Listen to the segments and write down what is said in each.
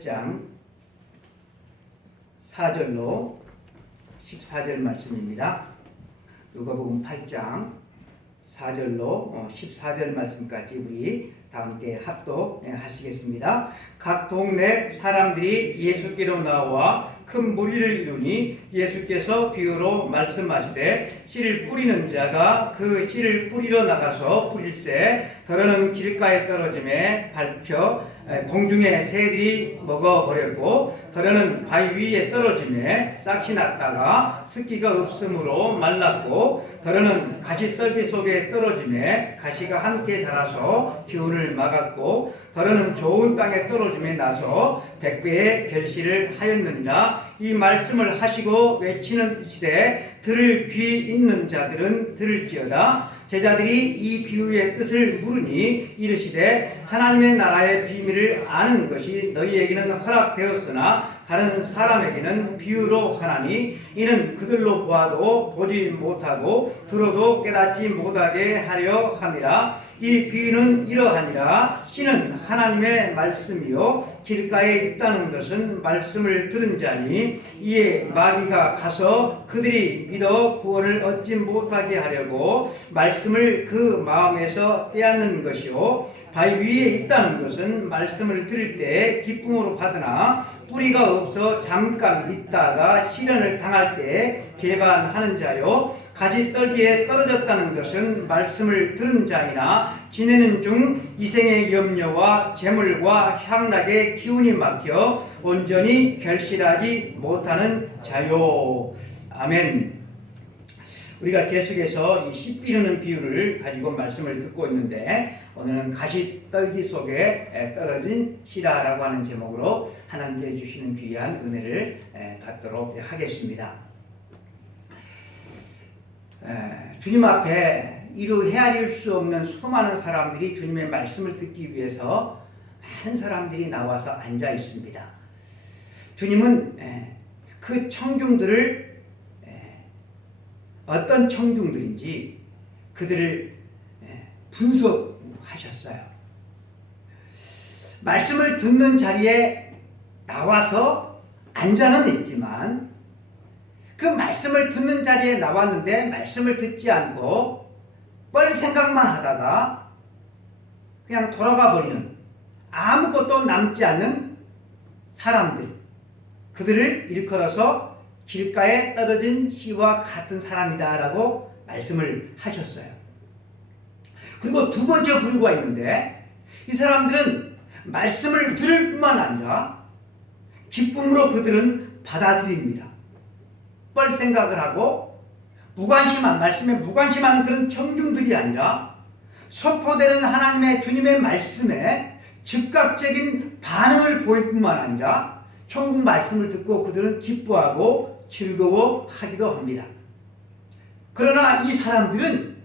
8장 4절로 14절 말씀입니다. 누가복음 8장 4절로 14절 말씀까지 우리 다 함께 합독하시겠습니다. 각 동네 사람들이 예수께로 나와 큰 무리를 이루니 예수께서 비유로 말씀하시되 씨를 뿌리는 자가 그 씨를 뿌리러 나가서 뿌릴새 더러는 길가에 떨어짐에 밟혀 공중의 새들이 먹어버렸고 더러는 바위 위에 떨어짐에 싹이 났다가 습기가 없으므로 말랐고 더러는 가시떨기 속에 떨어짐에 가시가 함께 자라서 기운을 막았고 더러는 좋은 땅에 떨어짐에 나서 100배의 결실을 하였느니라. 이 말씀을 하시고 외치는 시대 들을 귀 있는 자들은 들을지어다. 제자들이 이 비유의 뜻을 물으니 이르시되 하나님의 나라의 비밀을 아는 것이 너희에게는 허락되었으나 다른 사람에게는 비유로 하나니 이는 그들로 보아도 보지 못하고 들어도 깨닫지 못하게 하려 함이라. 이 비유는 이러하니라. 씨는 하나님의 말씀이요 길가에 있다는 것은 말씀을 들은 자니 이에 마귀가 가서 그들이 믿어 구원을 얻지 못하게 하려고 말씀을 그 마음에서 빼앗는 것이요 바위 위에 있다는 것은 말씀을 들을 때 기쁨으로 받으나 뿌리가 없어 잠깐 있다가 시련을 당할 때 개반하는 자요 가지떨기에 떨어졌다는 것은 말씀을 들은 자이나 지내는 중 이생의 염려와 재물과 향락의 기운이 막혀 온전히 결실하지 못하는 자요. 아멘. 우리가 계속해서 이 씨 뿌리는 비유를 가지고 말씀을 듣고 있는데 오늘은 가시떨기 속에 떨어진 씨라라고 하는 제목으로 하나님께 주시는 귀한 은혜를 받도록 하겠습니다. 주님 앞에 이루 헤아릴 수 없는 수많은 사람들이 주님의 말씀을 듣기 위해서 많은 사람들이 나와서 앉아 있습니다. 주님은 그 청중들을 어떤 청중들인지 그들을 분석하셨어요. 말씀을 듣는 자리에 나와서 앉아는 있지만 그 말씀을 듣는 자리에 나왔는데 말씀을 듣지 않고 뻘 생각만 하다가 그냥 돌아가 버리는 아무것도 남지 않는 사람들, 그들을 일컬어서 길가에 떨어진 씨와 같은 사람이다 라고 말씀을 하셨어요. 그리고 두 번째 부류가 있는데 이 사람들은 말씀을 들을 뿐만 아니라 기쁨으로 그들은 받아들입니다. 뻘 생각을 하고 무관심한 말씀에 무관심한 그런 청중들이 아니라 선포되는 하나님의 주님의 말씀에 즉각적인 반응을 보일 뿐만 아니라 천국 말씀을 듣고 그들은 기뻐하고 즐거워하기도 합니다. 그러나 이 사람들은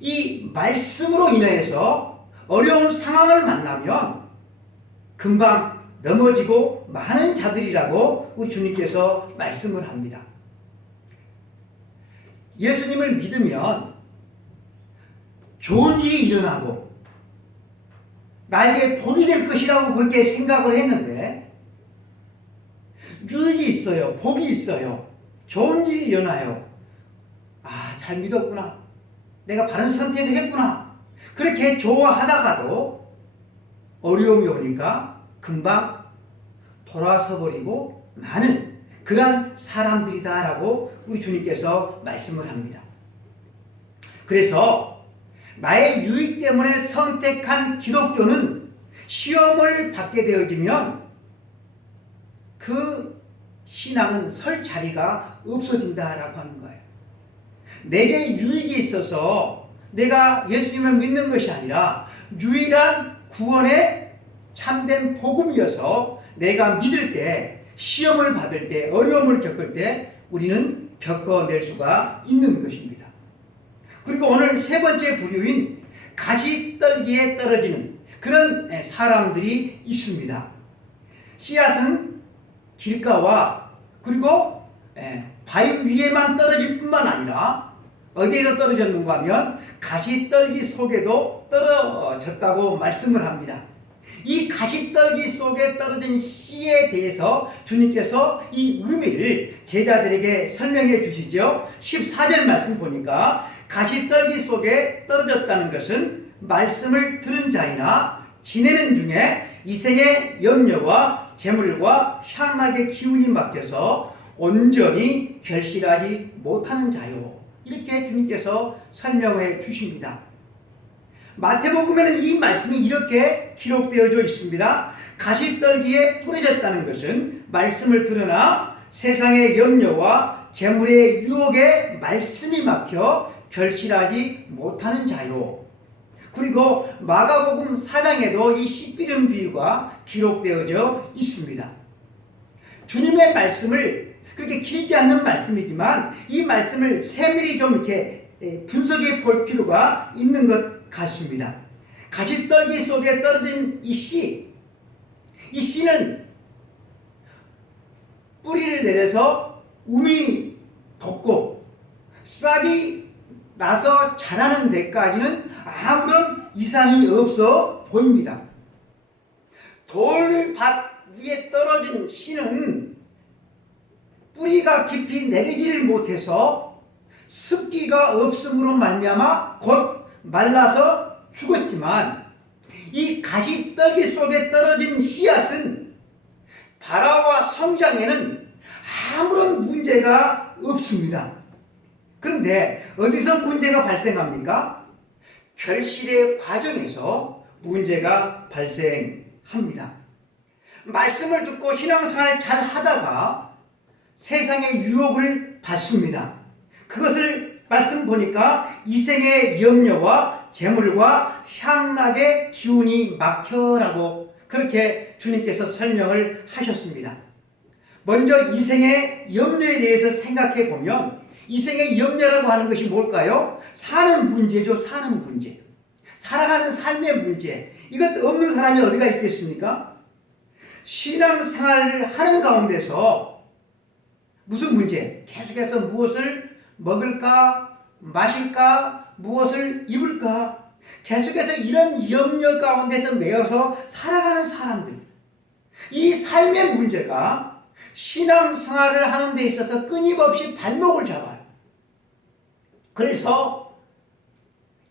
이 말씀으로 인해서 어려운 상황을 만나면 금방 넘어지고 많은 자들이라고 우리 주님께서 말씀을 합니다. 예수님을 믿으면 좋은 일이 일어나고 나에게 복이 될 것이라고 그렇게 생각을 했는데 유익이 있어요. 복이 있어요. 좋은 일이 일어나요. 아, 잘 믿었구나. 내가 바른 선택을 했구나. 그렇게 좋아하다가도 어려움이 오니까 금방 돌아서 버리고 많은 그러한 사람들이다라고 우리 주님께서 말씀을 합니다. 그래서 나의 유익 때문에 선택한 기독교는 시험을 받게 되어지면 그 신앙은 설 자리가 없어진다라고 하는 거예요. 내게 유익이 있어서 내가 예수님을 믿는 것이 아니라 유일한 구원의 참된 복음이어서 내가 믿을 때 시험을 받을 때 어려움을 겪을 때 우리는 겪어낼 수가 있는 것입니다. 그리고 오늘 세 번째 부류인 가시떨기에 떨어지는 그런 사람들이 있습니다. 씨앗은 길가와 그리고 바위 위에만 떨어질 뿐만 아니라 어디에도 떨어졌는가 하면 가시떨기 속에도 떨어졌다고 말씀을 합니다. 이 가시떨기 속에 떨어진 씨에 대해서 주님께서 이 의미를 제자들에게 설명해 주시죠. 14절 말씀 보니까 가시떨기 속에 떨어졌다는 것은 말씀을 들은 자이나 지내는 중에 이생의 염려와 재물과 향락의 기운이 막혀서 온전히 결실하지 못하는 자요. 이렇게 주님께서 설명해 주십니다. 마태복음에는 이 말씀이 이렇게 기록되어져 있습니다. 가시떨기에 뿌려졌다는 것은 말씀을 들으나 세상의 염려와 재물의 유혹에 말씀이 막혀 결실하지 못하는 자요. 그리고 마가복음 4장에도 이 씨 뿌리는 비유가 기록되어져 있습니다. 주님의 말씀을 그렇게 길지 않는 말씀이지만 이 말씀을 세밀히 좀 이렇게 분석해 볼 필요가 있는 것 같습니다. 가시떨기 속에 떨어진 이 씨는 뿌리를 내려서 움이 돋고 싹이 나서 자라는 데까지는 아무런 이상이 없어 보입니다. 돌밭 위에 떨어진 씨는 뿌리가 깊이 내리지를 못해서 습기가 없음으로 말미암아 곧 말라서 죽었지만 이 가시떨기 속에 떨어진 씨앗은 발화와 성장에는 아무런 문제가 없습니다. 그런데 어디서 문제가 발생합니까? 결실의 과정에서 문제가 발생합니다. 말씀을 듣고 신앙생활 잘 하다가 세상의 유혹을 받습니다. 그것을 말씀 보니까 이생의 염려와 재물과 향락의 기운이 막혀라고 그렇게 주님께서 설명을 하셨습니다. 먼저 이생의 염려에 대해서 생각해 보면 이생의 염려라고 하는 것이 뭘까요? 사는 문제죠. 사는 문제. 살아가는 삶의 문제. 이것 없는 사람이 어디가 있겠습니까? 신앙생활을 하는 가운데서 무슨 문제? 계속해서 무엇을 먹을까? 마실까? 무엇을 입을까? 계속해서 이런 염려 가운데서 매여서 살아가는 사람들. 이 삶의 문제가 신앙생활을 하는 데 있어서 끊임없이 발목을 잡아요. 그래서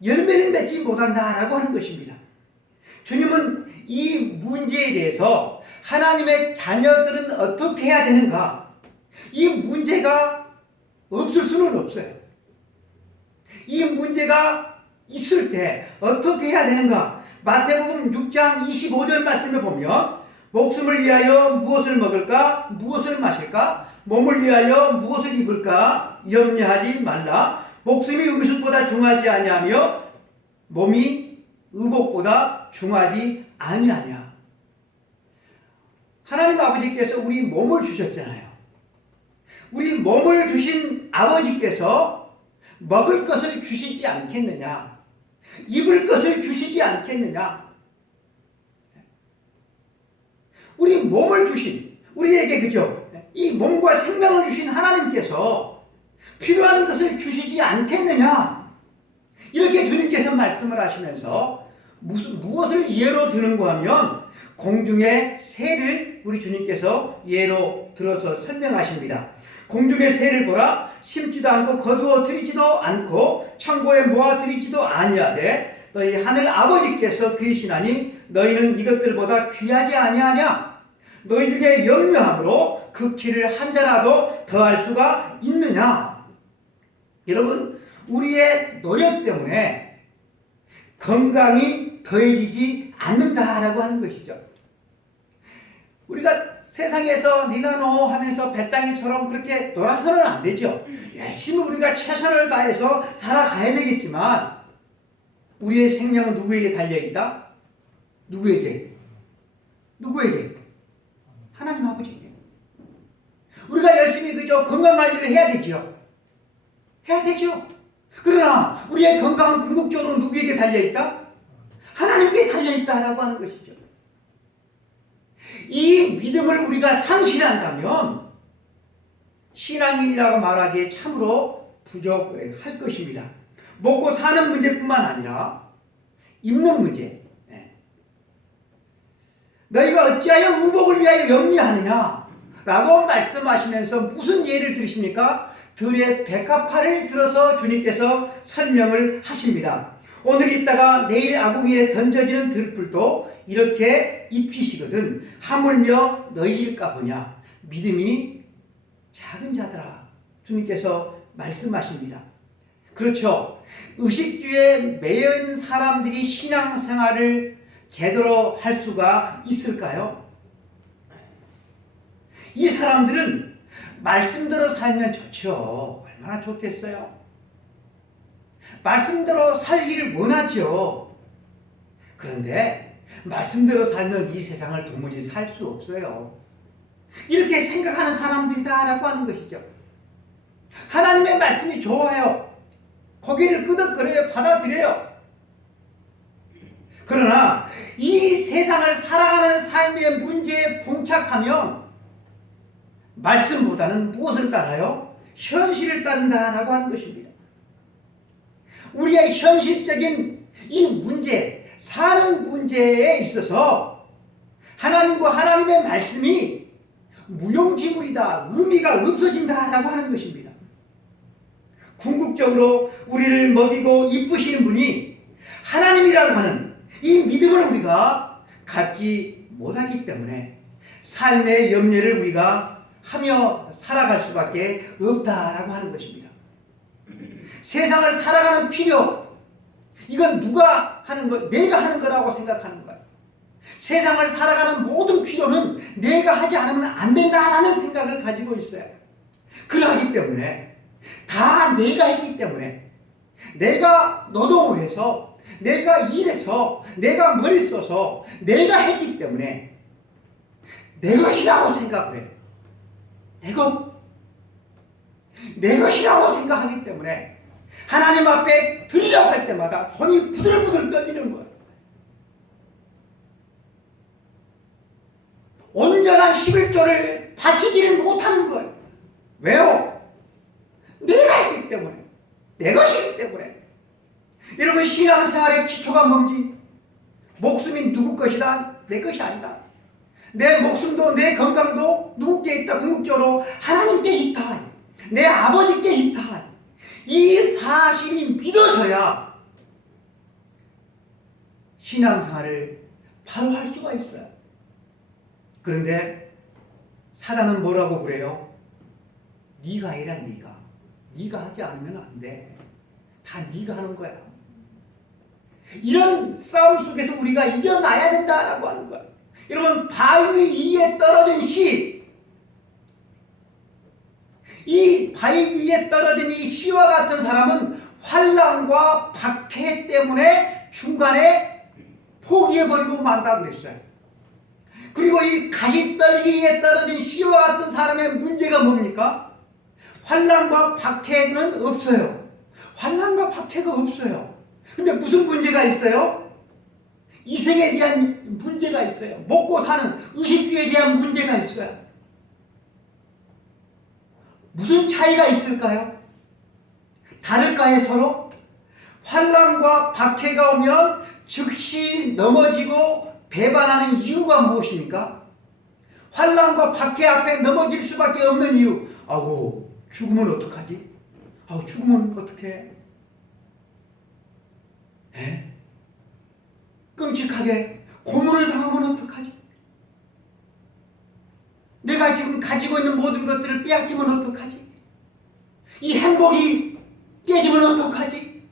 열매를 맺지 못한다라고 하는 것입니다. 주님은 이 문제에 대해서 하나님의 자녀들은 어떻게 해야 되는가? 이 문제가 없을 수는 없어요. 이 문제가 있을 때 어떻게 해야 되는가? 마태복음 6장 25절 말씀을 보면 목숨을 위하여 무엇을 먹을까? 무엇을 마실까? 몸을 위하여 무엇을 입을까? 염려하지 말라. 목숨이 음식보다 중하지 아니하며 몸이 의복보다 중하지 아니하냐. 하나님 아버지께서 우리 몸을 주셨잖아요. 우리 몸을 주신 아버지께서 먹을 것을 주시지 않겠느냐? 입을 것을 주시지 않겠느냐? 우리 몸을 주신 우리에게 그죠? 이 몸과 생명을 주신 하나님께서 필요한 것을 주시지 않겠느냐? 이렇게 주님께서 말씀을 하시면서 무엇을 예로 드는가 하면 공중의 새를 우리 주님께서 예로 들어서 설명하십니다. 공중의 새를 보라. 심지도 않고 거두어 들이지도 않고 창고에 모아 들이지도 아니하되 너희 하늘 아버지께서 그리시나니 너희는 이것들보다 귀하지 아니하냐? 너희 중에 염려함으로 그 키를 한 자라도 더할 수가 있느냐? 여러분, 우리의 노력 때문에 건강이 더해지지 않는다라고 하는 것이죠. 우리가 세상에서 니나노 하면서 배짱이처럼 그렇게 놀아서는 안 되죠. 열심히 우리가 최선을 다해서 살아가야 되겠지만 우리의 생명은 누구에게 달려있다? 누구에게? 하나님 아버지에게. 우리가 열심히 그저 건강관리를 해야 되죠. 그러나 우리의 건강은 궁극적으로 누구에게 달려있다? 하나님께 달려있다라고 하는 것이죠. 이 믿음을 우리가 상실한다면 신앙인이라고 말하기에 참으로 부족할 것입니다. 먹고 사는 문제뿐만 아니라 입는 문제. 너희가 어찌하여 의복을 위하여 염려하느냐? 라고 말씀하시면서 무슨 예를 들으십니까? 들의 백합화를 들어서 주님께서 설명을 하십니다. 오늘 있다가 내일 아궁 위에 던져지는 들풀도 이렇게 입히시거든 하물며 너희일까 보냐. 믿음이 작은 자들아. 주님께서 말씀하십니다. 그렇죠. 의식주에 매인 사람들이 신앙생활을 제대로 할 수가 있을까요? 이 사람들은 말씀대로 살면 좋죠. 얼마나 좋겠어요. 말씀대로 살기를 원하죠. 그런데 말씀대로 살면 이 세상을 도무지 살 수 없어요. 이렇게 생각하는 사람들이다라고 하는 것이죠. 하나님의 말씀이 좋아요. 고개를 끄덕거려요. 받아들여요. 그러나 이 세상을 살아가는 삶의 문제에 봉착하면 말씀보다는 무엇을 따라요? 현실을 따른다라고 하는 것입니다. 우리의 현실적인 이 문제, 사는 문제에 있어서 하나님과 하나님의 말씀이 무용지물이다, 의미가 없어진다라고 하는 것입니다. 궁극적으로 우리를 먹이고 이쁘시는 분이 하나님이라고 하는 이 믿음을 우리가 갖지 못하기 때문에 삶의 염려를 우리가 하며 살아갈 수밖에 없다라고 하는 것입니다. 세상을 살아가는 필요, 이건 누가 하는 거, 내가 하는 거라고 생각하는 거예요. 세상을 살아가는 모든 필요는 내가 하지 않으면 안 된다라는 생각을 가지고 있어요. 그러하기 때문에 다 내가 했기 때문에 내가 노동을 해서 내가 일해서 내가 머리 써서 내가 했기 때문에 내 것이라고 생각을 해요. 내 것이라고 생각하기 때문에 하나님 앞에 드리려고 할 때마다 손이 부들부들 떨리는 거예요. 온전한 11조를 바치지를 못하는 거예요. 왜요? 내가 했기 때문에. 내 것이기 때문에. 여러분, 신앙생활의 기초가 뭔지? 목숨이 누구 것이다? 내 것이 아니다. 내 목숨도 내 건강도 누구께 있다? 궁극적으로 하나님께 있다. 내 아버지께 있다. 이 사실이 믿어져야 신앙생활을 바로 할 수가 있어요. 그런데 사단은 뭐라고 그래요? 네가 해라. 네가 하지 않으면 안 돼. 다 네가 하는 거야. 이런 싸움 속에서 우리가 이겨나야 된다라고 하는 거야. 여러분, 바위 위에 떨어진 씨, 이 바위 위에 떨어진 이 씨와 같은 사람은 환난과 박해 때문에 중간에 포기해버리고 만다 그랬어요. 그리고 이 가시떨기에 떨어진 씨와 같은 사람의 문제가 뭡니까? 환난과 박해는 없어요. 환난과 박해가 없어요. 근데 무슨 문제가 있어요? 이생에 대한 문제가 있어요. 먹고 사는 의식주에 대한 문제가 있어요. 무슨 차이가 있을까요? 다를까요, 서로? 환난과 박해가 오면 즉시 넘어지고 배반하는 이유가 무엇입니까? 환난과 박해 앞에 넘어질 수밖에 없는 이유. 아우, 죽으면 어떡하지? 아우, 죽으면 어떡해? 끔찍하게 고문을 당하면 어떡하지? 내가 지금 가지고 있는 모든 것들을 빼앗기면 어떡하지? 이 행복이 깨지면 어떡하지?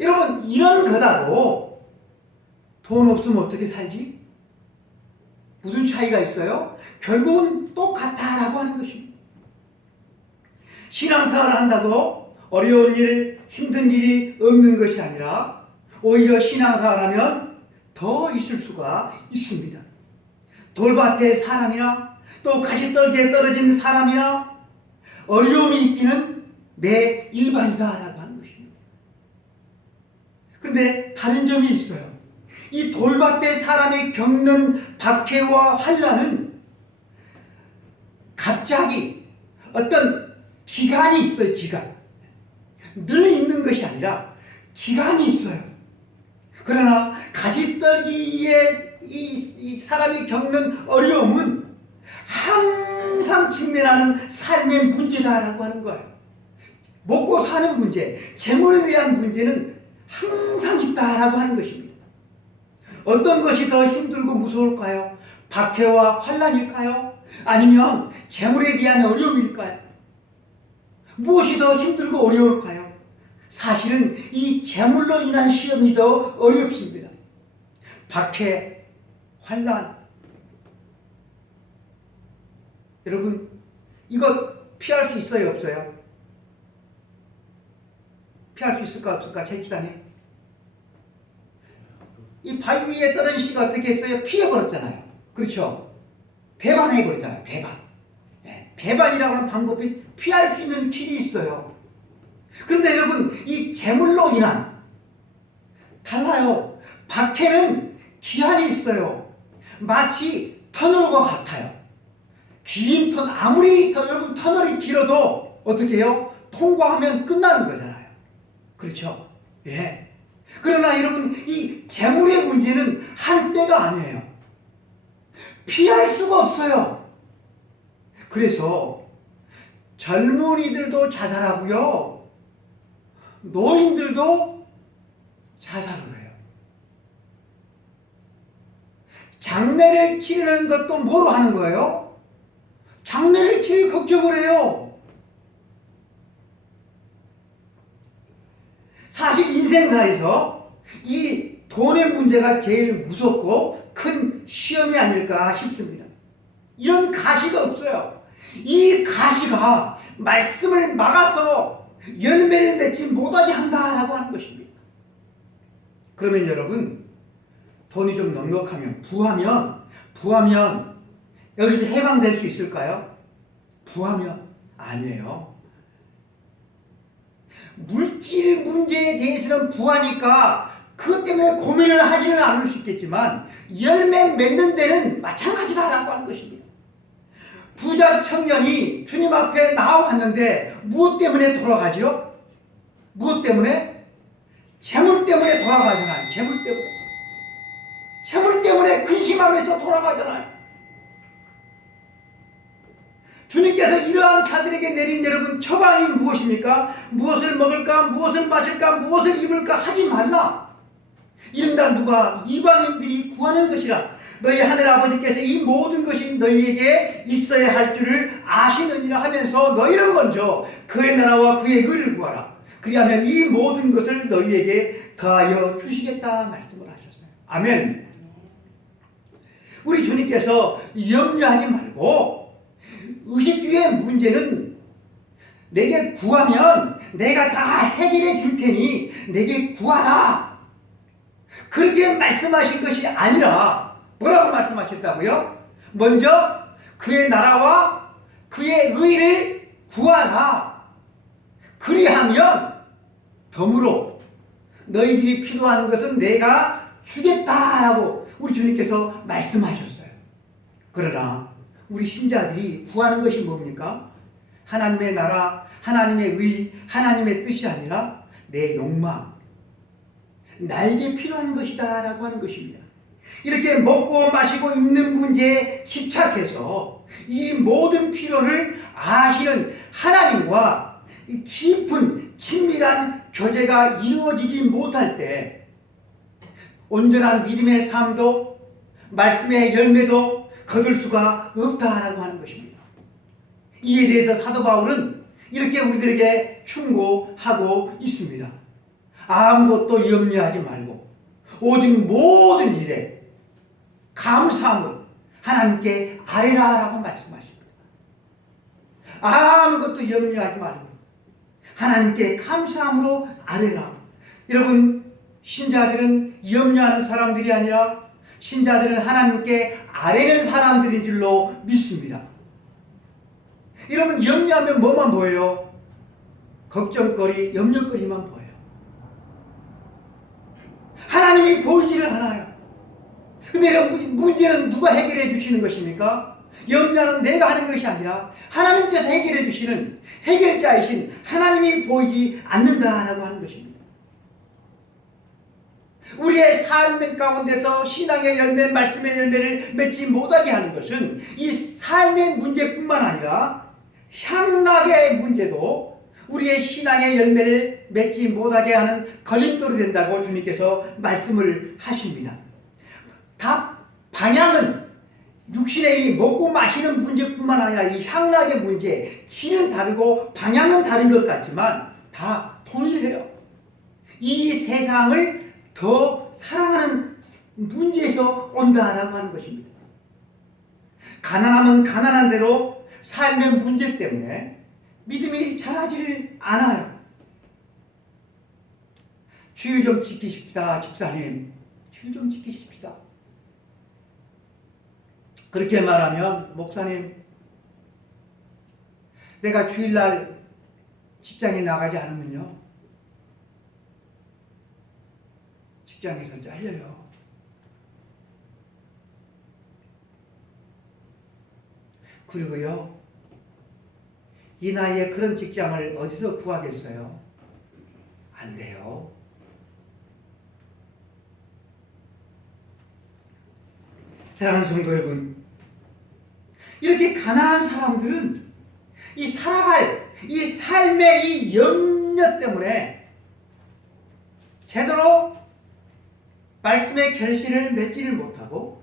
여러분, 이런 거다로 돈 없으면 어떻게 살지? 무슨 차이가 있어요? 결국은 똑같다라고 하는 것입니다. 신앙생활을 한다고 어려운 일, 힘든 일이 없는 것이 아니라 오히려 신앙생활하면 더 있을 수가 있습니다. 돌밭에 사람이나 또 가시떨기에 떨어진 사람이나 어려움이 있기는 매 일반이다라고 하는 것입니다. 그런데 다른 점이 있어요. 이 돌밭에 사람이 겪는 박해와 환난은 갑자기 어떤 기간이 있어요. 기간. 늘 있는 것이 아니라 기간이 있어요. 그러나 가시떨기에 이 사람이 겪는 어려움은 항상 직면하는 삶의 문제다라고 하는 거예요. 먹고 사는 문제, 재물에 대한 문제는 항상 있다라고 하는 것입니다. 어떤 것이 더 힘들고 무서울까요? 박해와 환난일까요? 아니면 재물에 대한 어려움일까요? 무엇이 더 힘들고 어려울까요? 사실은 이 재물로 인한 시험이 더 어렵습니다. 박해, 환난. 여러분, 이거 피할 수 있어요, 없어요? 피할 수 있을까, 없을까, 제집사님? 이 바위 위에 떠는 씨가 어떻게 했어요? 피해버렸잖아요. 그렇죠? 배반해버렸잖아요. 배반. 네, 배반이라고 하는 방법이 피할 수 있는 길이 있어요. 그런데 여러분, 이 재물로 인한 달라요. 박해는 기한이 있어요. 마치 터널과 같아요. 긴 터널, 아무리 여러분 터널이 길어도 어떻게 해요? 통과하면 끝나는 거잖아요. 그렇죠? 예. 그러나 여러분, 이 재물의 문제는 한때가 아니에요. 피할 수가 없어요. 그래서 젊은이들도 자살하고요, 노인들도 자살을 해요. 장례를 치르는 것도 뭐로 하는 거예요? 장례를 치를 걱정을 해요. 사실 인생사에서 이 돈의 문제가 제일 무섭고 큰 시험이 아닐까 싶습니다. 이런 가시가 없어요. 이 가시가 말씀을 막아서 열매를 맺지 못하게 한다라고 하는 것입니다. 그러면 여러분, 돈이 좀 넉넉하면, 부하면 여기서 해방될 수 있을까요? 부하면 아니에요. 물질 문제에 대해서는 부하니까 그것 때문에 고민을 하지는 않을 수 있겠지만 열매 맺는 데는 마찬가지다라고 하는 것입니다. 부자 청년이 주님 앞에 나와왔는데 무엇 때문에 돌아가죠? 무엇 때문에? 재물 때문에 돌아가잖아요. 재물 때문에. 재물 때문에 근심하면서 돌아가잖아요. 주님께서 이러한 자들에게 내린 여러분 처방이 무엇입니까? 무엇을 먹을까? 무엇을 마실까? 무엇을 입을까? 하지 말라. 이른다 누가? 이방인들이 구하는 것이라. 너희 하늘 아버지께서 이 모든 것이 너희에게 있어야 할 줄을 아시느니라 하면서 너희는 먼저 그의 나라와 그의 의를 구하라. 그리하면 이 모든 것을 너희에게 더하여 주시겠다 말씀을 하셨어요. 아멘. 우리 주님께서 염려하지 말고, 의식주의 문제는 내게 구하면 내가 다 해결해 줄 테니 내게 구하라. 그렇게 말씀하신 것이 아니라 뭐라고 말씀하셨다고요? 먼저 그의 나라와 그의 의를 구하라. 그리하면 덤으로 너희들이 필요한 것은 내가 주겠다라고 우리 주님께서 말씀하셨어요. 그러나 우리 신자들이 구하는 것이 뭡니까? 하나님의 나라, 하나님의 의, 하나님의 뜻이 아니라 내 욕망, 나에게 필요한 것이다 라고 하는 것입니다. 이렇게 먹고 마시고 입는 문제에 집착해서 이 모든 필요를 아시는 하나님과 깊은 친밀한 교제가 이루어지지 못할 때 온전한 믿음의 삶도 말씀의 열매도 거둘 수가 없다라고 하는 것입니다. 이에 대해서 사도 바울은 이렇게 우리들에게 충고하고 있습니다. 아무것도 염려하지 말고 오직 모든 일에 감사함으로 하나님께 아뢰라라고 말씀하십니다. 아무것도 염려하지 말고 하나님께 감사함으로 아뢰라. 여러분, 신자들은 염려하는 사람들이 아니라 신자들은 하나님께 아뢰는 사람들인 줄로 믿습니다. 여러분, 염려하면 뭐만 보여요? 걱정거리, 염려거리만 보여요. 하나님이 보이지를 않아요. 근데 여러분, 문제는 누가 해결해 주시는 것입니까? 염려는 내가 하는 것이 아니라 하나님께서 해결해 주시는 해결자이신 하나님이 보이지 않는다라고 하는 것입니다. 우리의 삶 가운데서 신앙의 열매, 말씀의 열매를 맺지 못하게 하는 것은 이 삶의 문제뿐만 아니라 향락의 문제도 우리의 신앙의 열매를 맺지 못하게 하는 걸림돌이 된다고 주님께서 말씀을 하십니다. 다 방향은 육신의 이 먹고 마시는 문제뿐만 아니라 이 향락의 문제, 질은 다르고 방향은 다른 것 같지만 다 동일해요. 이 세상을 더 사랑하는 문제에서 온다라고 하는 것입니다. 가난하면 가난한 대로 삶의 문제 때문에 믿음이 자라지를 않아요. 주일 좀 지키십시다, 집사님. 주일 좀 지키십시다. 그렇게 말하면, 목사님, 내가 주일날 직장에 나가지 않으면요, 직장에서 잘려요. 그리고요, 이 나이에 그런 직장을 어디서 구하겠어요? 안 돼요. 사랑하는 성도 여러분, 이렇게 가난한 사람들은 이 살아갈 이 삶의 이 염려 때문에 제대로 말씀의 결실을 맺지를 못하고,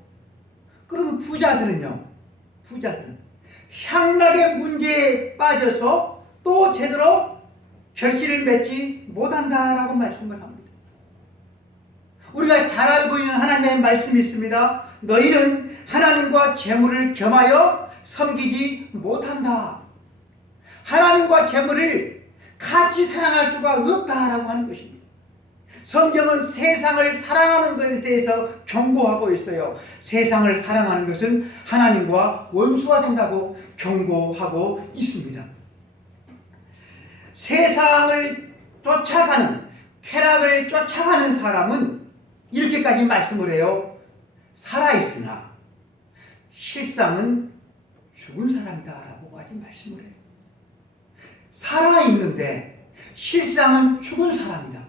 그러면 부자들은 향락의 문제에 빠져서 또 제대로 결실을 맺지 못한다라고 말씀을 합니다. 우리가 잘 알고 있는 하나님의 말씀이 있습니다. 너희는 하나님과 재물을 겸하여 섬기지 못한다. 하나님과 재물을 같이 사랑할 수가 없다라고 하는 것입니다. 성경은 세상을 사랑하는 것에 대해서 경고하고 있어요. 세상을 사랑하는 것은 하나님과 원수가 된다고 경고하고 있습니다. 세상을 쫓아가는, 쾌락을 쫓아가는 사람은 이렇게까지 말씀을 해요. 살아있으나 실상은 죽은 사람이다 라고까지 말씀을 해요. 살아있는데 실상은 죽은 사람이다.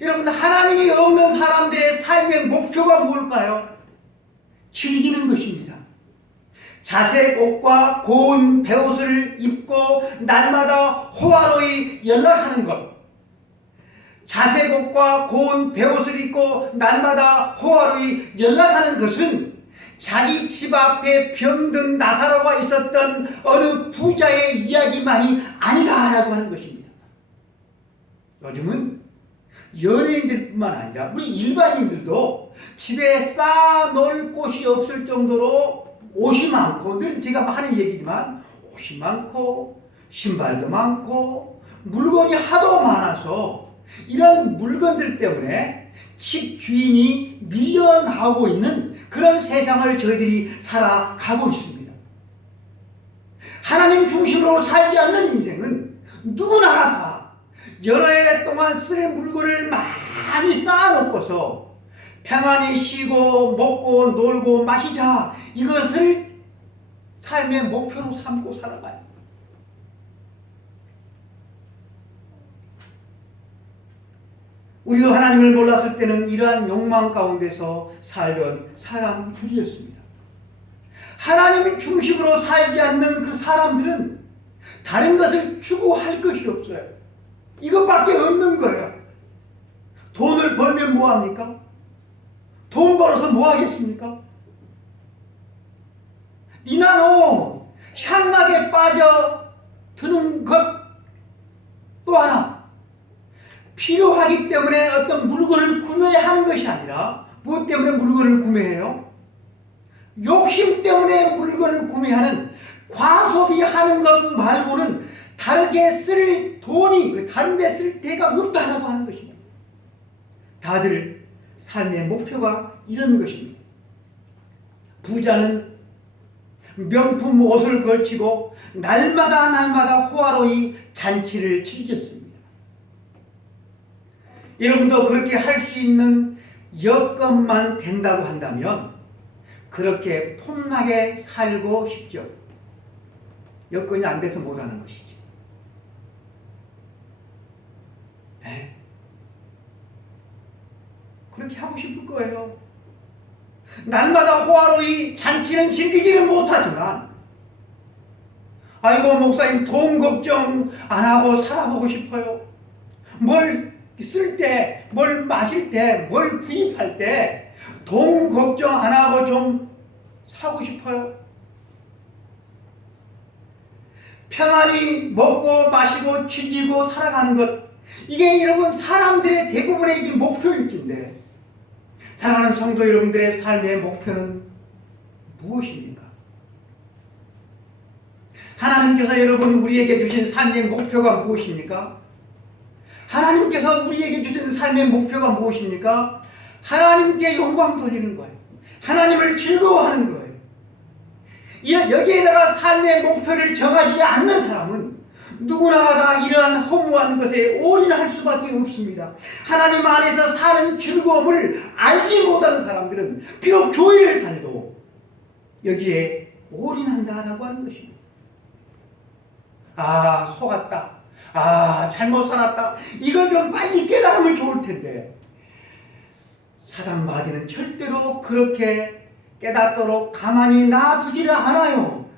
여러분, 하나님이 없는 사람들의 삶의 목표가 뭘까요? 즐기는 것입니다. 자색 옷과 고운 베옷을 입고 날마다 호화로이 연락하는 것. 자색 옷과 고운 베옷을 입고 날마다 호화로이 연락하는 것은 자기 집 앞에 병든 나사로가 있었던 어느 부자의 이야기만이 아니다라고 하는 것입니다. 요즘은 연예인들뿐만 아니라 우리 일반인들도 집에 쌓아놓을 곳이 없을 정도로 옷이 많고, 늘 제가 하는 얘기지만 옷이 많고 신발도 많고 물건이 하도 많아서 이런 물건들 때문에 집 주인이 밀려나오고 있는 그런 세상을 저희들이 살아가고 있습니다. 하나님 중심으로 살지 않는 인생은 누구나 다 여러 해 동안 쓸 물건을 많이 쌓아놓고서 평안히 쉬고 먹고 놀고 마시자, 이것을 삶의 목표로 삼고 살아가요. 우리도 하나님을 몰랐을 때는 이러한 욕망 가운데서 살던 사람들이었습니다. 하나님 중심으로 살지 않는 그 사람들은 다른 것을 추구할 것이 없어요. 이것밖에 없는 거예요. 돈을 벌면 뭐합니까? 돈 벌어서 뭐 하겠습니까? 니나노 향락에 빠져드는 것 또 하나, 필요하기 때문에 어떤 물건을 구매하는 것이 아니라 무엇 때문에 물건을 구매해요? 욕심 때문에 물건을 구매하는, 과소비하는 것 말고는 다르게 쓸 돈이, 다른 데 쓸 데가 없다라고 하는 것입니다. 다들 삶의 목표가 이런 것입니다. 부자는 명품 옷을 걸치고 날마다 호화로이 잔치를 즐겼습니다. 여러분도 그렇게 할 수 있는 여건만 된다고 한다면 그렇게 폼나게 살고 싶죠. 여건이 안 돼서 못하는 것이지. 네. 그렇게 하고 싶을 거예요. 날마다 호화로이 잔치는 즐기지는 못하지만, 아이고 목사님 돈 걱정 안 하고 살아보고 싶어요. 뭘 쓸 때, 뭘 마실 때, 뭘 구입할 때 돈 걱정 안 하고 좀 사고 싶어요. 평안히 먹고 마시고 즐기고 살아가는 것, 이게 여러분 사람들의 대부분의 이게 목표일진데, 사랑하는 성도 여러분들의 삶의 목표는 무엇입니까? 하나님께서 여러분 우리에게 주신 삶의 목표가 무엇입니까? 하나님께서 우리에게 주신 삶의 목표가 무엇입니까? 하나님께 영광 돌리는 거예요. 하나님을 즐거워하는 거예요. 여기에다가 삶의 목표를 정하지 않는 사람은 누구나 다 이러한 허무한 것에 올인할 수밖에 없습니다. 하나님 안에서 사는 즐거움을 알지 못하는 사람들은 비록 교회를 다녀도 여기에 올인한다라고 하는 것입니다. 아, 속았다. 아, 잘못 살았다. 이걸 좀 빨리 깨달으면 좋을 텐데, 사단 마귀는 절대로 그렇게 깨닫도록 가만히 놔두지를 않아요.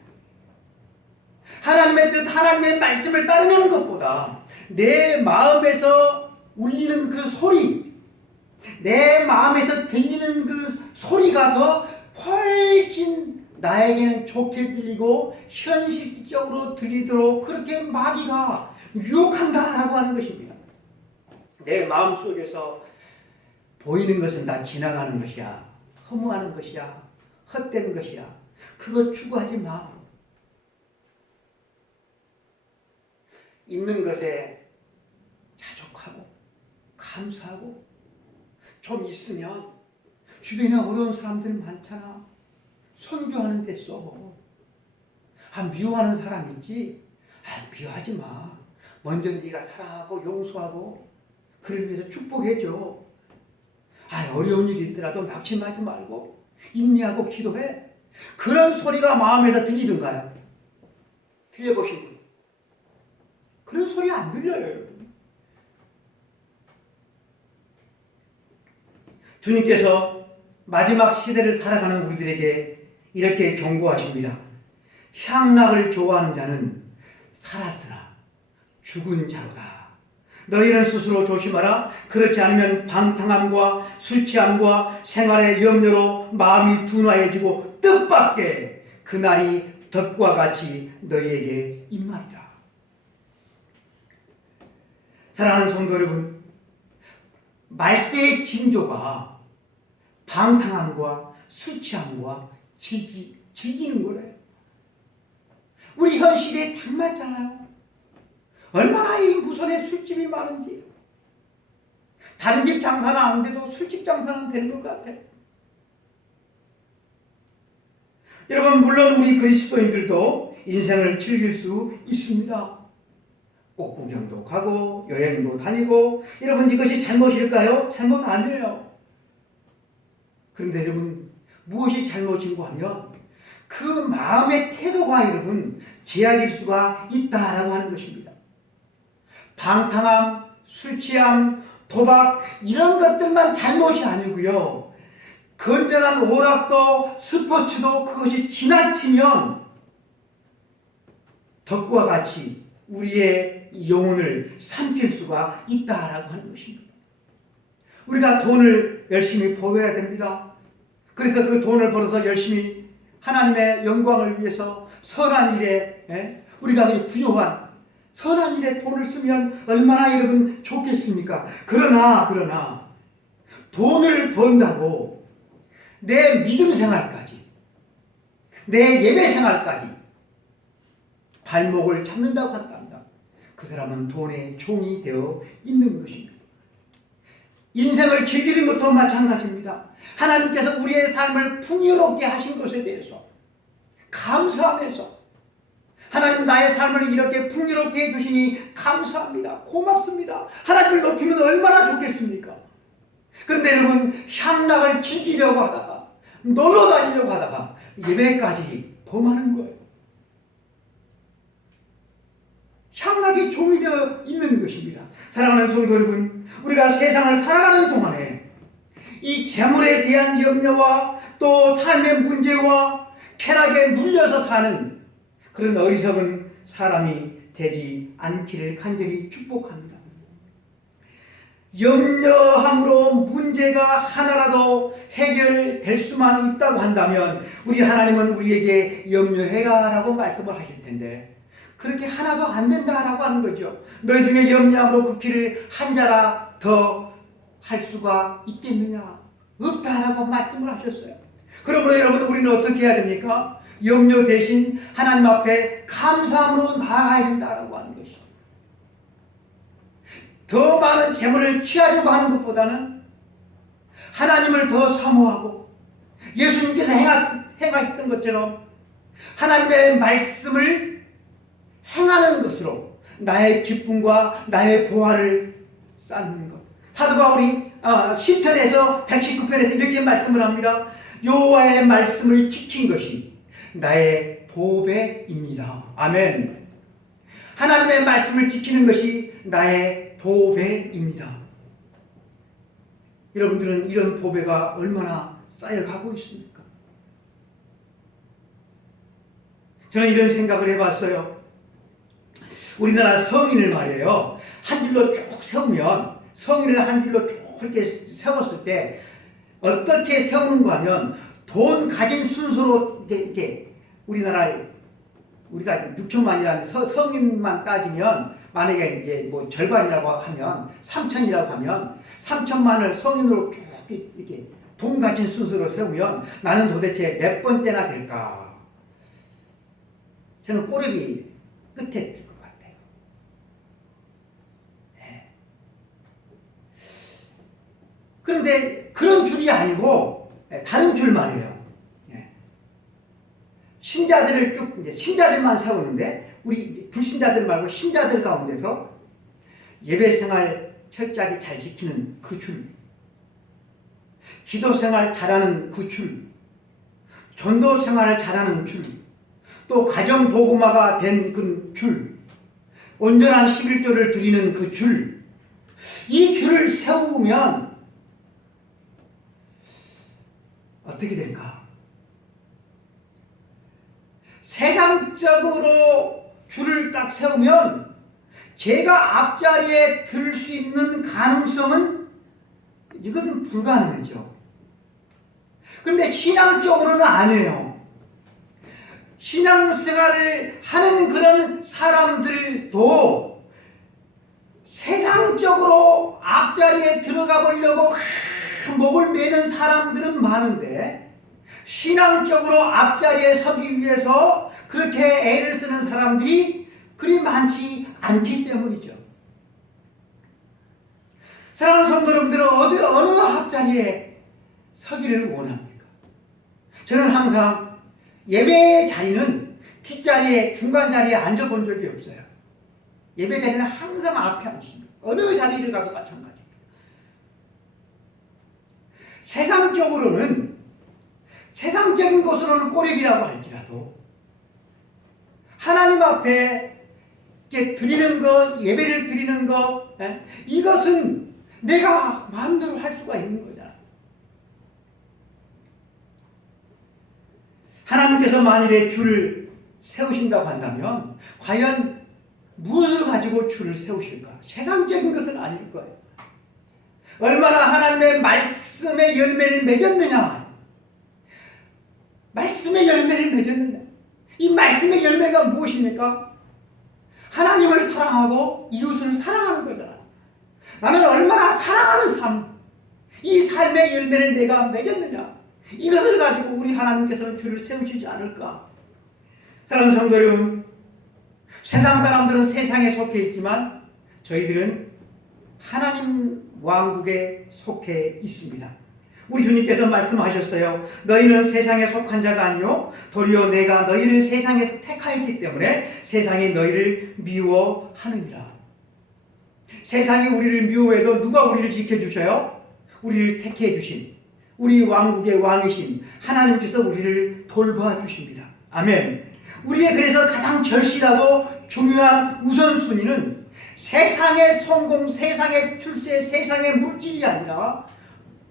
하나님의 뜻, 하나님의 말씀을 따르는 것보다 내 마음에서 울리는 그 소리, 내 마음에서 들리는 그 소리가 더 훨씬 나에게는 좋게 들리고 현실적으로 들리도록 그렇게 마귀가 유혹한다라고 하는 것입니다. 내 마음속에서 보이는 것은 다 지나가는 것이야. 허무하는 것이야. 헛된 것이야. 그거 추구하지 마. 있는 것에 자족하고 감사하고, 좀 있으면 주변에 어려운 사람들 많잖아. 선교하는 데 써. 미워하는 사람 있지? 미워하지 마. 먼저 네가 사랑하고 용서하고 그를 위해서 축복해줘. 어려운 일이 있더라도 낙심하지 말고 인내하고 기도해. 그런 소리가 마음에서 들리던가요? 들려보신 분? 그런 소리 안 들려요, 여러분. 주님께서 마지막 시대를 살아가는 우리들에게 이렇게 경고하십니다. 향락을 좋아하는 자는 살았으나 죽은 자로다. 너희는 스스로 조심하라. 그렇지 않으면 방탕함과 술 취함과 생활의 염려로 마음이 둔화해지고 뜻밖의 그날이 덫과 같이 너희에게 임하리라. 사랑하는 성도 여러분, 말세의 징조가 방탕함과 술 취함과 즐기는 거래요. 우리 현 시대에 들맞잖아요. 얼마나 이 무선에 술집이 많은지. 다른 집 장사는 안 돼도 술집 장사는 되는 것 같아. 여러분, 물론 우리 그리스도인들도 인생을 즐길 수 있습니다. 꽃구경도 가고 여행도 다니고. 여러분, 이것이 잘못일까요? 잘못 아니에요. 그런데 여러분, 무엇이 잘못인고 하면 그 마음의 태도가 여러분 죄악일 수가 있다라고 하는 것입니다. 방탕함, 술 취함, 도박, 이런 것들만 잘못이 아니고요. 건전한 오락도 스포츠도 그것이 지나치면 덫과 같이 우리의 영혼을 삼킬 수가 있다라고 하는 것입니다. 우리가 돈을 열심히 벌어야 됩니다. 그래서 그 돈을 벌어서 열심히 하나님의 영광을 위해서 선한 일에 우리가 부요한 선한 일에 돈을 쓰면 얼마나 여러분 좋겠습니까? 그러나 돈을 번다고 내 믿음 생활까지, 내 예배 생활까지 발목을 잡는다고 한답니다. 그 사람은 돈의 종이 되어 있는 것입니다. 인생을 즐기는 것도 마찬가지입니다. 하나님께서 우리의 삶을 풍요롭게 하신 것에 대해서 감사하면서, 하나님 나의 삶을 이렇게 풍요롭게 해주시니 감사합니다. 고맙습니다. 하나님을 높이면 얼마나 좋겠습니까? 그런데 여러분, 향락을 즐기려고 하다가, 놀러 다니려고 하다가 예배까지 범하는 거예요. 향락이 종이 되어 있는 것입니다. 사랑하는 성도 여러분, 우리가 세상을 살아가는 동안에 이 재물에 대한 염려와 또 삶의 문제와 쾌락에 눌려서 사는 그런 어리석은 사람이 되지 않기를 간절히 축복합니다. 염려함으로 문제가 하나라도 해결될 수만 있다고 한다면 우리 하나님은 우리에게 염려해라 라고 말씀을 하실 텐데 그렇게 하나도 안 된다라고 하는 거죠. 너희 중에 염려함으로 그 길을 한 자라 더 할 수가 있겠느냐? 없다라고 말씀을 하셨어요. 그러므로 여러분 우리는 어떻게 해야 됩니까? 염려 대신 하나님 앞에 감사함으로 나아가야 된다라고 하는 것이죠. 더 많은 재물을 취하려고 하는 것보다는 하나님을 더 사모하고 예수님께서 행하셨던 것처럼 하나님의 말씀을 행하는 것으로 나의 기쁨과 나의 보화를 쌓는 것. 사도 바울이 시편에서 119편에서 이렇게 말씀을 합니다. 여호와의 말씀을 지킨 것이 나의 보배입니다. 아멘. 하나님의 말씀을 지키는 것이 나의 보배입니다. 여러분들은 이런 보배가 얼마나 쌓여가고 있습니까? 저는 이런 생각을 해봤어요. 우리나라 성인을 말이에요. 한 줄로 쭉 세우면 성인을 한 줄로 쭉 이렇게 세웠을 때 어떻게 세우는가 하면 돈 가진 순서로 이렇게 우리나라 우리가 6천만이라는 성인만 따지면 만약에 이제 뭐 절반이라고 하면 3천이라고 하면 3천만을 성인으로 쭉 이렇게 돈 가진 순서로 세우면 나는 도대체 몇 번째나 될까? 저는 꼬르비 끝에 있을 것 같아요. 네. 그런데 그런 줄이 아니고 다른 줄 말이에요. 신자들을 쭉 이제 신자들만 세우는데 우리 불신자들 말고 신자들 가운데서 예배 생활 철저하게 잘 지키는 그 줄, 기도 생활 잘하는 그 줄, 전도 생활을 잘하는 줄, 또 가정 복음화가 된 그 줄, 온전한 11조를 드리는 그 줄, 이 줄을 세우면 어떻게 될까? 세상적으로 줄을 딱 세우면 제가 앞자리에 들 수 있는 가능성은 이건 불가능하죠. 그런데 신앙적으로는 아니에요. 신앙생활을 하는 그런 사람들도 세상적으로 앞자리에 들어가 보려고 목을 매는 사람들은 많은데 신앙적으로 앞자리에 서기 위해서 그렇게 애를 쓰는 사람들이 그리 많지 않기 때문이죠. 사랑하는 성도 여러분들은 어느 앞자리에 서기를 원합니까? 저는 항상 예배 자리는 뒷자리에 중간 자리에 앉아본 적이 없어요. 예배 자리는 항상 앞에 앉습니다. 어느 자리를 가도 마찬가지입니다. 세상적인 것으로는 꼬레비라고 할지라도 하나님 앞에 드리는 것, 예배를 드리는 것, 이것은 내가 마음대로 할 수가 있는 거잖아. 하나님께서 만일에 줄을 세우신다고 한다면 과연 무엇을 가지고 줄을 세우실까? 세상적인 것은 아닐 거예요. 얼마나 하나님의 말씀의 열매를 맺었느냐? 말씀의 열매를 맺었느냐? 이 말씀의 열매가 무엇입니까? 하나님을 사랑하고 이웃을 사랑하는 거잖아. 나는 얼마나 사랑하는 삶, 이 삶의 열매를 내가 맺었느냐? 이것을 가지고 우리 하나님께서는 줄을 세우시지 않을까? 사랑하는 성도 여러분, 세상 사람들은 세상에 속해 있지만 저희들은 하나님 왕국에 속해 있습니다. 우리 주님께서 말씀하셨어요. 너희는 세상에 속한 자가 아니요 도리어 내가 너희를 세상에서 택하였기 때문에 세상이 너희를 미워하느니라. 세상이 우리를 미워해도 누가 우리를 지켜주셔요? 우리를 택해 주신 우리 왕국의 왕이신 하나님께서 우리를 돌봐주십니다. 아멘. 우리의 그래서 가장 절실하고 중요한 우선순위는 세상의 성공, 세상의 출세, 세상의 물질이 아니라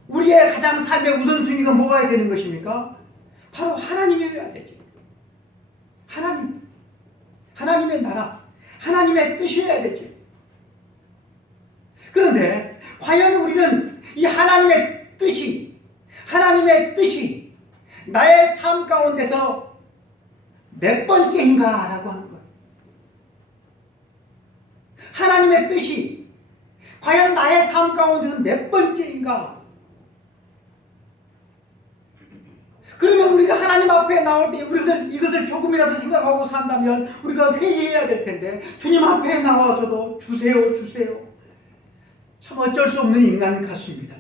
우리의 가장 삶의 우선순위가 뭐가 해야 되는 것입니까? 바로 하나님이어야 되죠. 하나님의 나라, 하나님의 뜻이어야 되죠. 그런데 과연 우리는 이 하나님의 뜻이 나의 삶 가운데서 몇 번째인가 라고 하는 거예요. 하나님의 뜻이 과연 나의 삶 가운데서 몇 번째인가? 그러면 우리가 하나님 앞에 나올 때 이것을 조금이라도 생각하고 산다면 우리가 회개해야 될 텐데, 주님 앞에 나와서도 주세요. 참 어쩔 수 없는 인간 같습니다.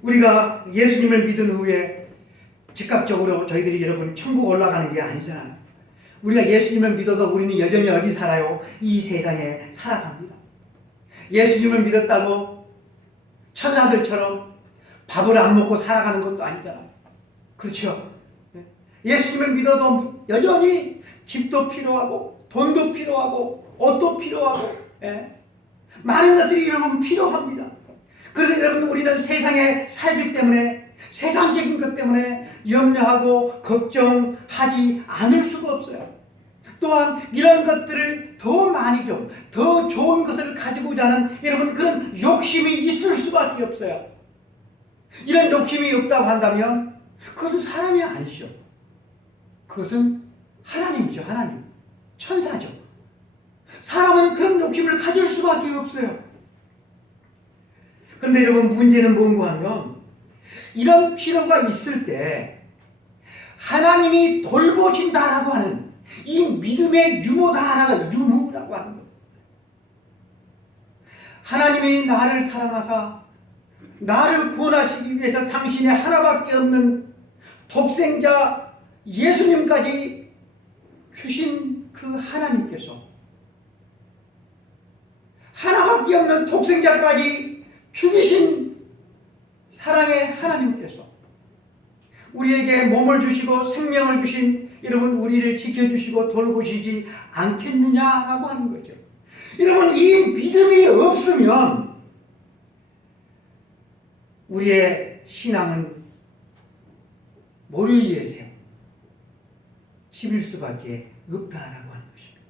우리가 예수님을 믿은 후에 즉각적으로 저희들이 여러분 천국 올라가는 게 아니잖아요. 우리가 예수님을 믿어도 우리는 여전히 어디 살아요? 이 세상에 살아갑니다. 예수님을 믿었다고 천사들처럼 밥을 안 먹고 살아가는 것도 아니잖아요. 그렇죠? 예수님을 믿어도 여전히 집도 필요하고 돈도 필요하고 옷도 필요하고 많은 것들이 여러분 필요합니다. 그래서 여러분 우리는 세상에 살기 때문에 세상적인 것 때문에 염려하고 걱정하지 않을 수가 없어요. 또한 이런 것들을 더 많이 더 좋은 것을 가지고자 하는 여러분 그런 욕심이 있을 수밖에 없어요. 이런 욕심이 없다고 한다면 그것은 사람이 아니죠. 그것은 하나님이죠. 하나님. 천사죠. 사람은 그런 욕심을 가질 수밖에 없어요. 그런데 여러분 문제는 뭔가 하면 이런 필요가 있을 때 하나님이 돌보신다라고 하는 이 믿음의 유무라고 하는 것. 하나님이 나를 사랑하사 나를 구원하시기 위해서 당신의 하나밖에 없는 독생자 예수님까지 주신 그 하나님께서, 하나밖에 없는 독생자까지 죽이신 사랑의 하나님께서 우리에게 몸을 주시고 생명을 주신 여러분 우리를 지켜주시고 돌보시지 않겠느냐라고 하는 거죠. 여러분 이 믿음이 없으면 우리의 신앙은 모르이의 셈, 집일 수밖에 없다라고 하는 것입니다.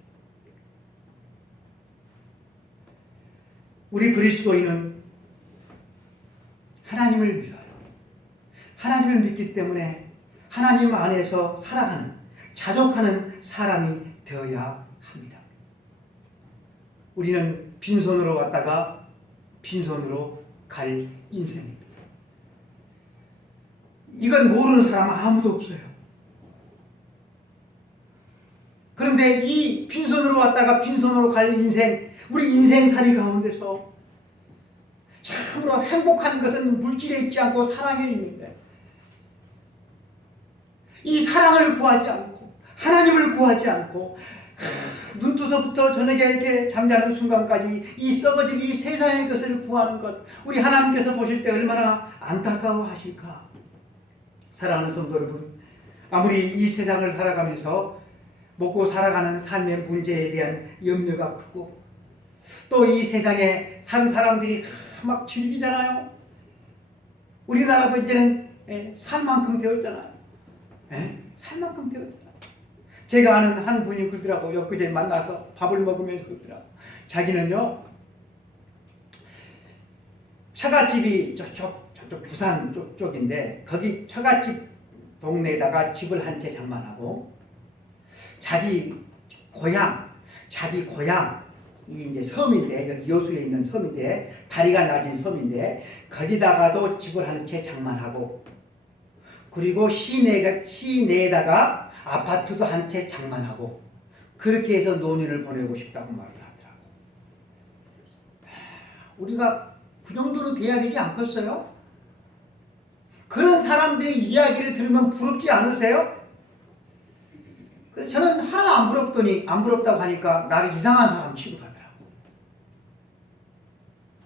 우리 그리스도인은 하나님을 믿어요. 하나님을 믿기 때문에 하나님 안에서 살아가는, 자족하는 사람이 되어야 합니다. 우리는 빈손으로 왔다가 빈손으로 갈 인생입니다. 이건 모르는 사람 아무도 없어요. 그런데 이 빈손으로 왔다가 빈손으로 갈 인생, 우리 인생살이 가운데서 참으로 행복한 것은 물질에 있지 않고 사랑에 있는데, 이 사랑을 구하지 않고 하나님을 구하지 않고 눈뜨서부터 저녁에 이렇게 잠자는 순간까지 이 썩어질 이 세상의 것을 구하는 것, 우리 하나님께서 보실 때 얼마나 안타까워하실까. 사랑하는 성도 여러분, 아무리 이 세상을 살아가면서 먹고 살아가는 삶의 문제에 대한 염려가 크고 또 이 세상에 사는 사람들이 막 즐기잖아요. 우리나라도 이제는 살 만큼 되었잖아요. 살 만큼 되었잖아요. 제가 아는 한 분이 그러더라고요. 엊그제 만나서 밥을 먹으면서 그러더라고요. 자기는요, 처갓집이 저쪽 부산 쪽인데 거기 처갓집 동네에다가 집을 한 채 장만하고 자기 고향 이 이제 섬인데, 여기 여수에 있는 섬인데, 다리가 낮은 섬인데 거기다가도 집을 한 채 장만하고, 그리고 시내에다가 아파트도 한 채 장만하고, 그렇게 해서 노년을 보내고 싶다고 말을 하더라고. 우리가 그 정도는 돼야 되지 않겠어요? 그런 사람들의 이야기를 들으면 부럽지 않으세요? 그래서 저는 하나도 안 부럽다고 하니까 나를 이상한 사람 취급하더라고.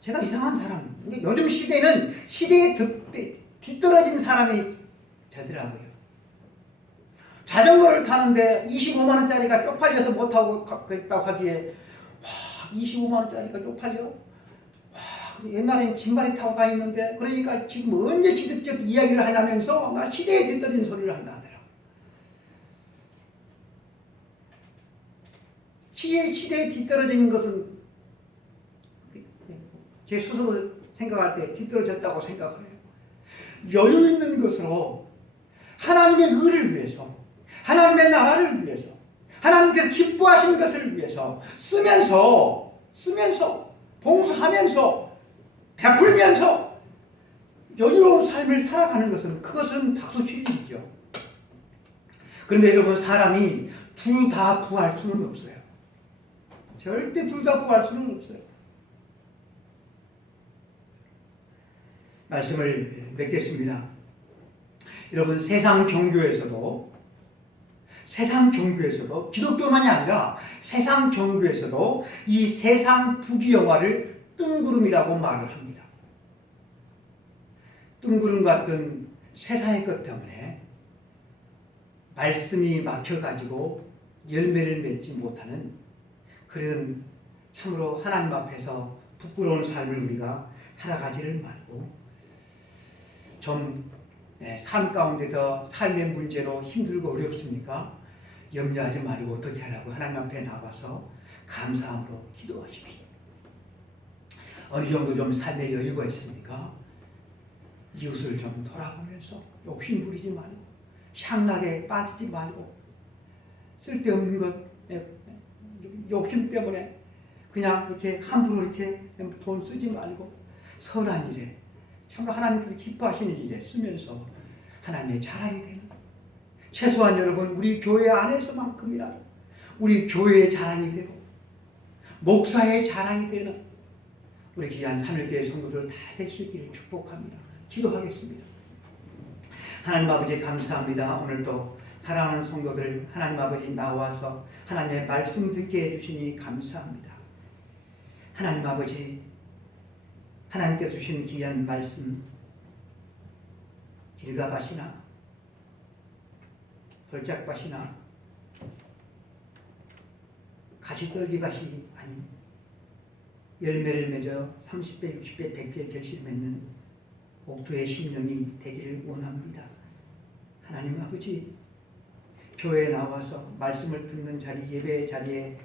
제가 이상한 사람. 근데 요즘 시대는 시대에 뒤떨어진 사람이 되더라고요. 자전거를 타는데 25만 원짜리가 쪽팔려서 못 타고 있다고 하기에, 25만 원짜리가 쪽팔려? 옛날엔 진발에 타고 다녔는데 그러니까 지금 언제 시대적 이야기를 하냐면서 나 시대에 뒤떨어진 소리를 한다 하더라. 시대에 뒤떨어진 것은 제 스스로 생각할 때 뒤떨어졌다고 생각을 해요. 여유 있는 것으로 하나님의 의를 위해서, 하나님의 나라를 위해서, 하나님께서 기뻐하시는 것을 위해서 쓰면서 봉사하면서 베풀면서 여유로운 삶을 살아가는 것은 그것은 박수치기죠. 그런데 여러분, 사람이 둘 다 구할 수는 없어요. 절대 둘 다 구할 수는 없어요. 말씀을 맺겠습니다. 여러분, 세상 종교에서도 기독교만이 아니라 세상 종교에서도 이 세상 부귀영화를 뜬구름이라고 말을 합니다. 뜬구름 같은 세상의 것 때문에 말씀이 막혀가지고 열매를 맺지 못하는 그런 참으로 하나님 앞에서 부끄러운 삶을 우리가 살아가지를 말고 좀 삶 가운데서 삶의 문제로 힘들고 어렵습니까? 염려하지 말고 어떻게 하라고 하나님 앞에 나와서 감사함으로 기도하십시오. 어느 정도 좀 삶의 여유가 있습니까? 이웃을 좀 돌아보면서 욕심 부리지 말고 향락에 빠지지 말고 쓸데없는 것 욕심 때문에 그냥 이렇게 함부로 이렇게 돈 쓰지 말고 선한 일에 참으로 하나님께서 기뻐하시는 일에 쓰면서 하나님의 자랑이 되는, 최소한 여러분 우리 교회 안에서만큼이라도 우리 교회의 자랑이 되고 목사의 자랑이 되는 우리 귀한 삼일교회 성도들 다 될 수 있기를 축복합니다. 기도하겠습니다. 하나님 아버지 감사합니다. 오늘도 사랑하는 성도들 하나님 아버지 나와서 하나님의 말씀 듣게 해주시니 감사합니다. 하나님 아버지, 하나님께서 주신 귀한 말씀, 길가밭이나 돌짝밭이나 가시떨기밭이 아닌 열매를 맺어 30배, 60배, 100배 결실 맺는 옥토의 심령이 되기를 원합니다. 하나님 아버지, 교회에 나와서 말씀을 듣는 자리, 예배의 자리에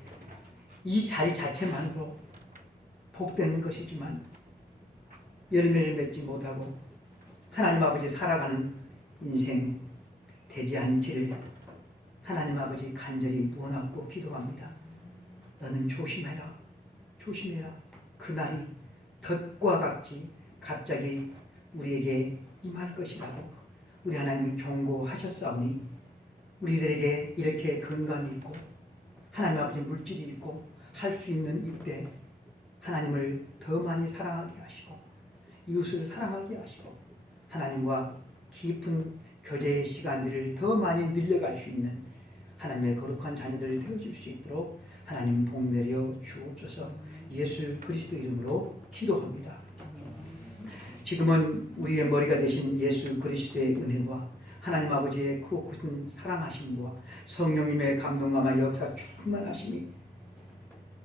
이 자리 자체만으로 복되는 것이지만 열매를 맺지 못하고 하나님 아버지 살아가는 인생 되지 않기를 하나님 아버지 간절히 원하고 기도합니다. 너는 조심해라. 조심해라. 그날이 덫과 같이 갑자기 우리에게 임할 것이라고 우리 하나님이 경고하셨사오니 우리들에게 이렇게 건강이 있고 하나님 아버지 물질이 있고 할 수 있는 이때 하나님을 더 많이 사랑하게 하시고 이웃을 사랑하게 하시고 하나님과 깊은 교제의 시간들을 더 많이 늘려갈 수 있는 하나님의 거룩한 자녀들을 되어줄 수 있도록 하나님 복 내려 주옵소서. 예수 그리스도 이름으로 기도합니다. 지금은 우리의 머리가 되신 예수 그리스도의 은혜와 하나님 아버지의 크고 큰 사랑하심과 성령님의 감동감화 역사 충만하심이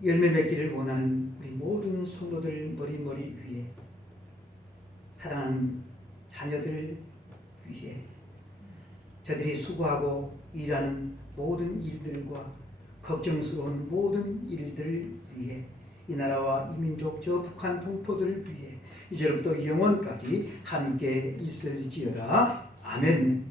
열매 맺기를 원하는 우리 모든 성도들 머리 위에 사랑하는 자녀들 위해 저들이 수고하고 일하는 모든 일들과 걱정스러운 모든 일들을 위해 이 나라와 이 민족 저 북한 동포들을 위해 이제부터 영원까지 함께 있을지어다. 아멘.